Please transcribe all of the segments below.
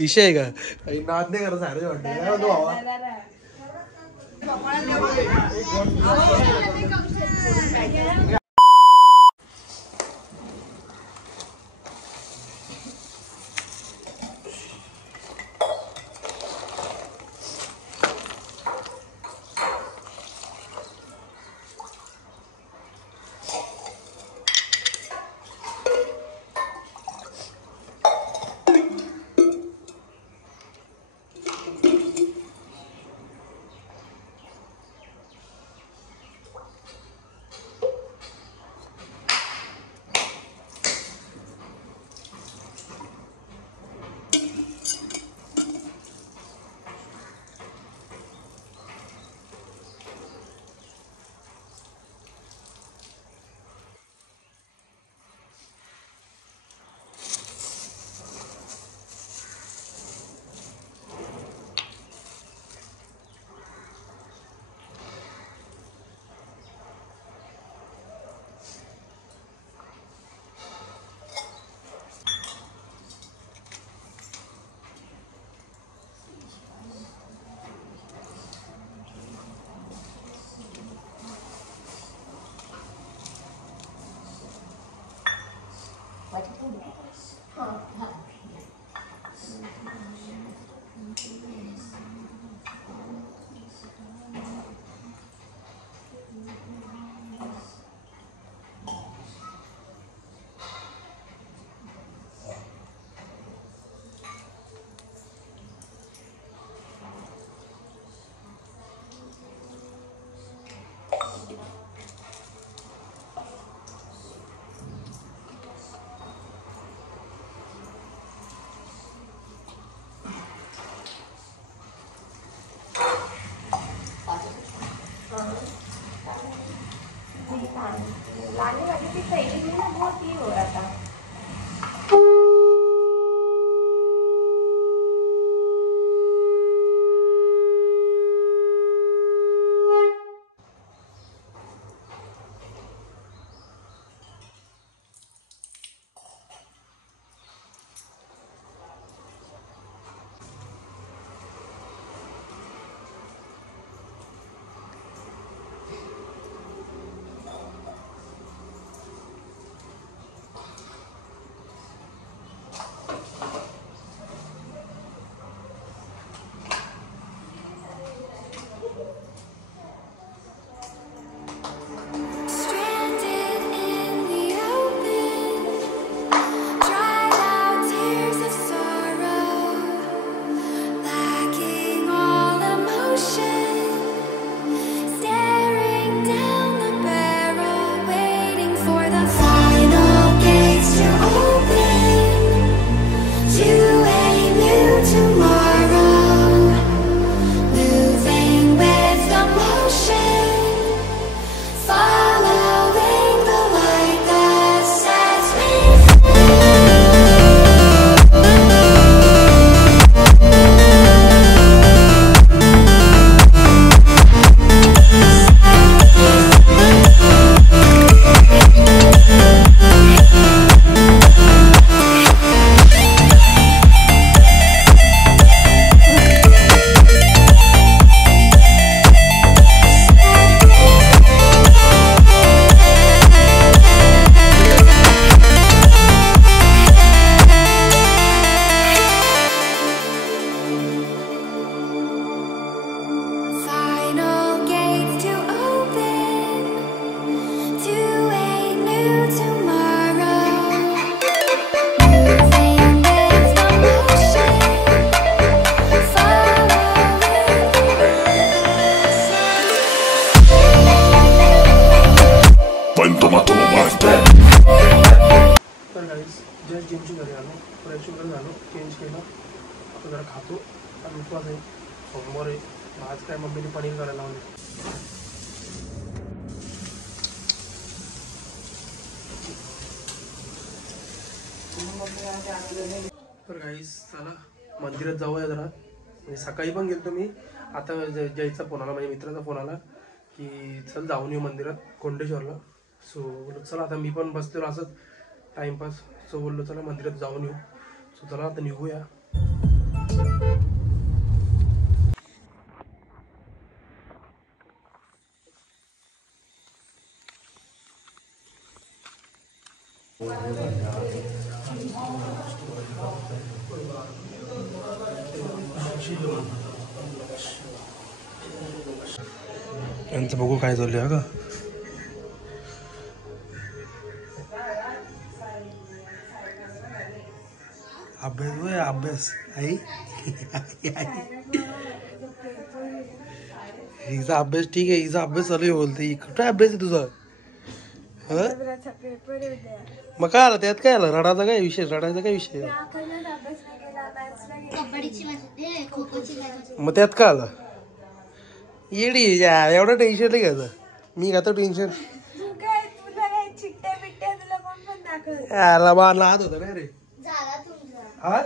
विषय आहे का नाद नाही करत सारे वाटत लाने वाली भी सही में ना बहुत ही हो रहा था। जिमची घरी आलो, फ्रेश वगैरे झालो, चेंज केलं, आता जरा खातो आणि उपवास आहे, सोमवार आहे. आज काय मम्मीने पनीर करायला लावले. तर गाईस चला मंदिरात जाऊया जरा. म्हणजे सकाळी पण गेलो मी, आता जयचा फोन आला, माझ्या मित्राचा फोन आला की चल जाऊन येऊ मंदिरात कोंडेश्वरला. सो चला आता मी पण बसलेलो असंच टाइमपास. सो बोललो चला मंदिरात जाऊन येऊ. सो चला आता निघूया. यांचं बघू काय चाललंय का. अभ्यास होय अभ्यास. आई हिचा अभ्यास ठीक आहे. हिचा अभ्यास चालू आहे बोलते. कुठे अभ्यास आहे तुझा. मग काय आलं त्यात. काय आलं रडायचा काय विषय. रडायचा काय विषय. मग त्यात काय आलं. येडी एवढं टेन्शन नाही घ्यायचं. मी घेतो टेन्शन. लहान होता ना रे. हा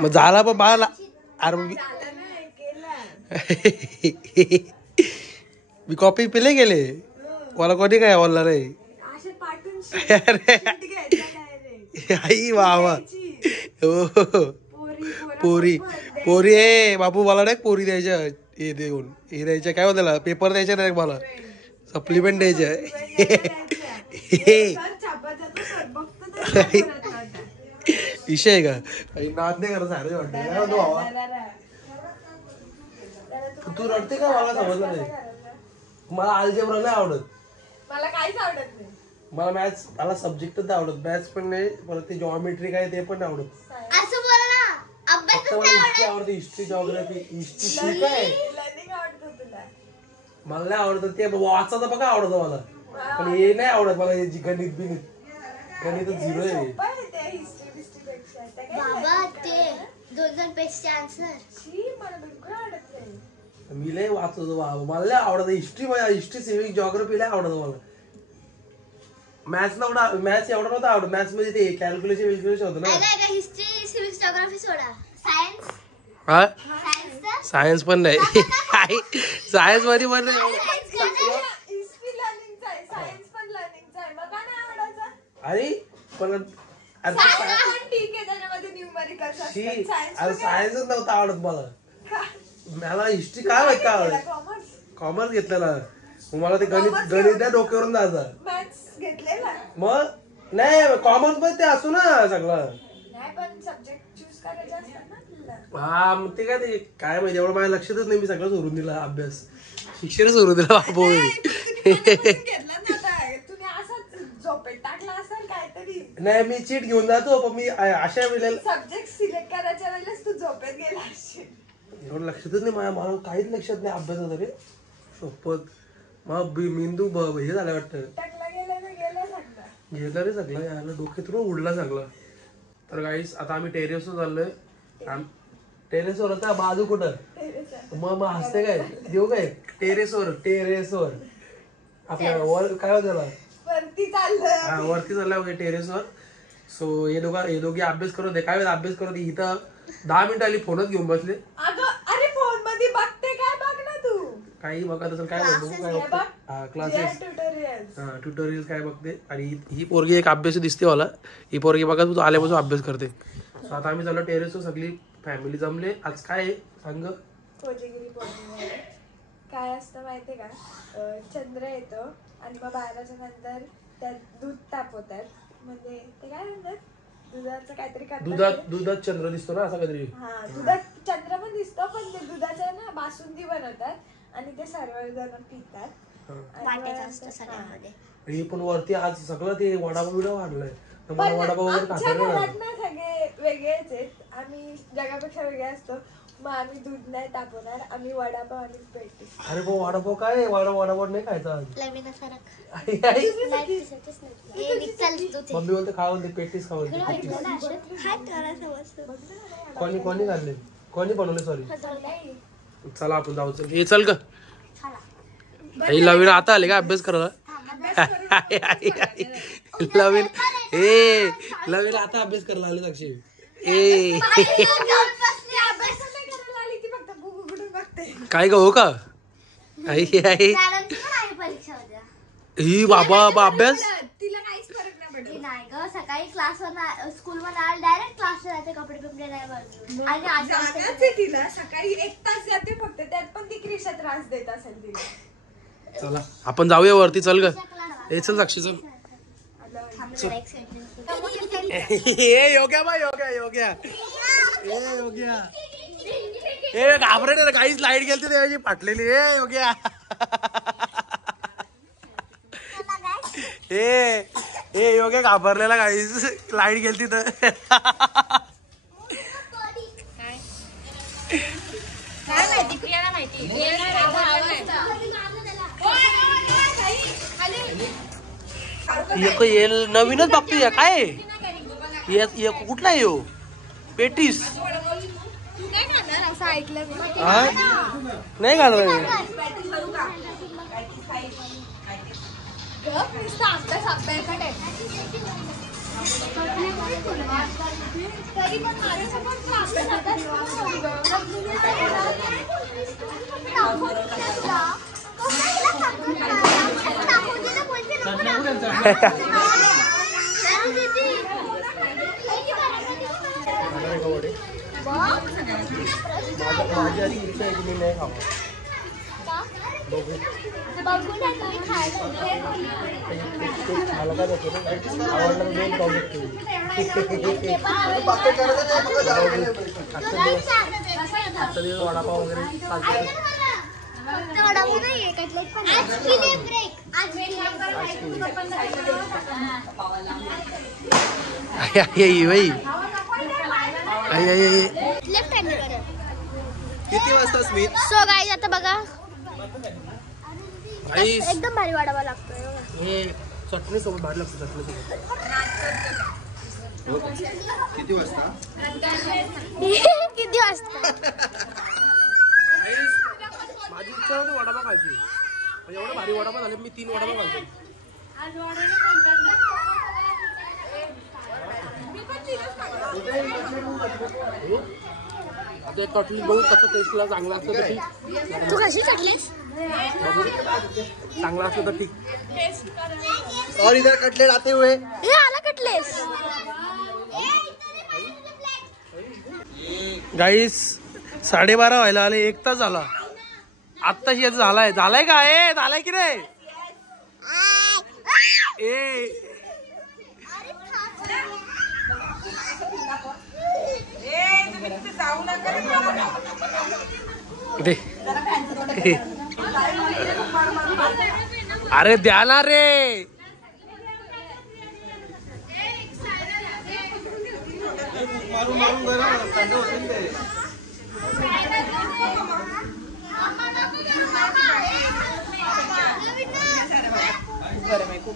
मग झाला पण बाळा. अरे मी कॉपी पिले गेले. मला कोणी काय बोलणार रे. आई वा पोरी पोरी ए बाबू मला नाही पोरी द्यायच्या. हे देऊन हे द्यायच्या काय होत्याला पेपर द्यायच्या नाही मला. सप्लिमेंट द्यायच्या. विषय का नाद नाही करत. सारे वाटत तू रडते का. मला समजलं नाही. मला अल्जेब्रा नाही आवडत. मला काहीच आवडत नाही. मला मॅथ्स मला सब्जेक्टच नाही आवडत. मॅथ्स पण नाही. मला ते जॉमेट्री काय ते पण नाही आवडत. असं बोल ना. फक्त मला हिस्ट्री आवडते. हिस्ट्री जॉग्राफी हिस्ट्री काय लर्निंग आवडतं तुला. मला नाही आवडत. ते वाचायचं बघा आवडतं मला. पण हे नाही आवडत मला. हे गणित बिनित गणित झिरो आहे. बाबा ते 2 पेजचे आन्सर मला बिलकुल आवडत नाही. मी लय वाचतो बाबा. मला नाही आवडत हिस्ट्री. मला हिस्ट्री सिव्हिक जॉग्राफी लय आवडत मला. मॅथ्स एवढं नव्हतं आवडत. मॅथ्स मध्ये ते कॅल्क्युलेशन विल्क्युलेशन होतं ना. हिस्ट्री सिव्हिक्स जॉग्राफी सोडा. सायन्स हा सायन्स सायन्स पण नाही. सायन्स मध्ये पण नाही. हिस्ट्री लर्निंगचा आहे. सायन्स पण लर्निंगचा आहे. मग का नाही आवडायचा. अरे पण ठीक आहे त्याच्यामध्ये न्यूमरिकल्स असतात. सायन्सच नव्हतं आवडत मला. मला हिस्ट्री काय माहिती काय आवडत. कॉमर्स घेतलेला. मला ते गणित त्या डोक्यावरून जायचं. मॅथ्स घेतलेला. मग नाही कॉमर्स मध्ये ते असतो ना सगळं. नाही पण सब्जेक्ट चूज करायचे असतात ना आपल्याला. हा मग ते काय ते काय माहिती एवढं माझ्या लक्षातच नाही. मी सगळं सोडून दिला अभ्यास. शिक्षण सोडून दिला बाबू. तुम्ही असंच झोपेत टाकला असेल काहीतरी. नाही मी चीट घेऊन जातो. पण मी अशा वेळेला सब्जेक्ट सिलेक्ट करायच्या वेळेस तू झोपेत गेला असशील. एवढं लक्षातच नाही. मला काहीच लक्षात नाही अभ्यासाचं रे. सोपत मग मेंदू हे झालं वाटतं. टाकला गेला ना गेला सगळं. गेलं रे सगळं. यायला डोक्यातून उडला सगळं. तर गाईस आता आम्ही टेरेसवर चाललोय. टेरेसवर आता बाजू कुठं मग हसते काय देऊ काय. टेरेसवर आपल्या वर काय होत त्याला वरती चाललोय. हा वरती चाललाय टेरेसवर. सो हे दोघी अभ्यास करत आहे. काय अभ्यास करत इथं 10 मिनिटं आली फोनच घेऊन बसले. अरे फोन मध्ये बघते काय बघ ना तू. काही बघत असेल काय बघू काय बघते. क्लासेस ट्युटोरियल काय बघते. आणि ही पोरगी एक अभ्यास दिसते मला. ही पोरगी बघा तू आल्यापासून अभ्यास करते. आता आम्ही चाललो टेरेसवर सगळी फॅमिली जमले. आज काय आहे सांग. कोजागिरी पौर्णिमा. काय असतं माहितीये का. चंद्र येतो आणि मग 12च्या नंतर त्यात दूध तापवतात. म्हणजे ते काय म्हणतात दुधाचं काहीतरी दुधात चंद्र दिसतो ना असं काहीतरी. हा दुधात चंद्र पण दिसतो. पण ते दुधाचं ना बासुंदी बनवतात आणि ते सर्वजण पितात. हे पण वरती आज सगळं ते वडापाव बिडा वाढलाय. तर मला वडापाव वगैरे खातो ना. सगळे वेगळेच आहेत. आम्ही जगापेक्षा वेगळे असतो. मग आम्ही दूध नाही तापवणार. आम्ही वडापाव आणि पेटी. अरे भाऊ वडापाव काय वडापाव नाही खायचा. मम्मी बोलते खावं ते पेटीस खावं. कोणी खाल्ले कोणी बनवले सॉरी. चला आपण जाऊ. चल हे चल का. लवीन आता आले का अभ्यास करायला. लवीन आता अभ्यास करायला आले साक्षी. काय का हो का. ही बाबा अभ्यास. तिला काहीच फरक नाही पडत. अगं सकाळी क्लासवर स्कूलवर डायरेक्ट क्लासला जाते कपडे बिपडे नाही बदलून आणि 8 वाजता जागाच आहे तिला सकाळी 1 तास जाते फक्त त्यात पण ती क्रिशा त्रास देत असेल तिला. चला आपण जाऊया वरती. चल ग. ए चल साक्षी चल. ए योग्या बाय योग्या योग्या ए योग्या ए घाबरे ना काहीच लाईट गेलती त्याची फाटलेली. ए योग्या ए योग्या घाबरलेला काहीच लाईट गेलती तर. ये नवीनच बघतोय काय कुठला आहे यो पेटीस असं ऐकलं मी. नाही घालणार माझी आधी इच्छा आहे की मी नाही खावा. मला काय जातो आवडलं दोन आजचा दिवस वडापाव वगैरे चालतो. किती वाजता स्मित? सो गाईज आता बघा गाईस एकदम भारी वाढावा लागतोय. हे चटणी सोबत भारी लागतं. चटणी सोबत किती वाजता? किती वाजता? माझी इच्छा होती वडापाव खायची. म्हणजे एवढा भारी वडापाव झाले मी 3 वडापाव खायचो. आता कटली बघू कसं टेस्टला चांगला असतं तर ठीक. तू कशी चटलीस? चांगला असतं तर ठीक. और इधर कटलेट आते हुए हे आला कटलेस. गाईस 12:30 व्हायला आले. 1 तास झाला. आत्ताशी याचा झालाय का झालाय की रे ए दे. अरे द्या ना रे.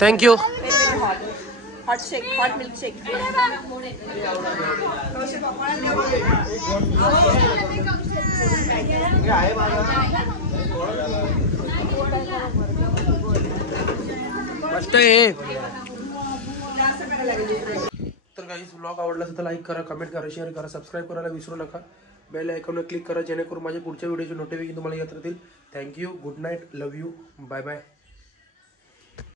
थँक्यू. हॉट शेक हॉट मिल्क शेक. मस्त आहे. तर काही व्लॉग आवडला असेल तर लाईक करा, कमेंट करा, शेअर करा, सबस्क्राईब करायला विसरू नका. बेल आयकॉनवर क्लिक करा जेणेकरून माझ्या पुढच्या व्हिडिओचे नोटिफिकेशन तुम्हाला येत राहतील. Thank you. Good night. Love you. Bye bye.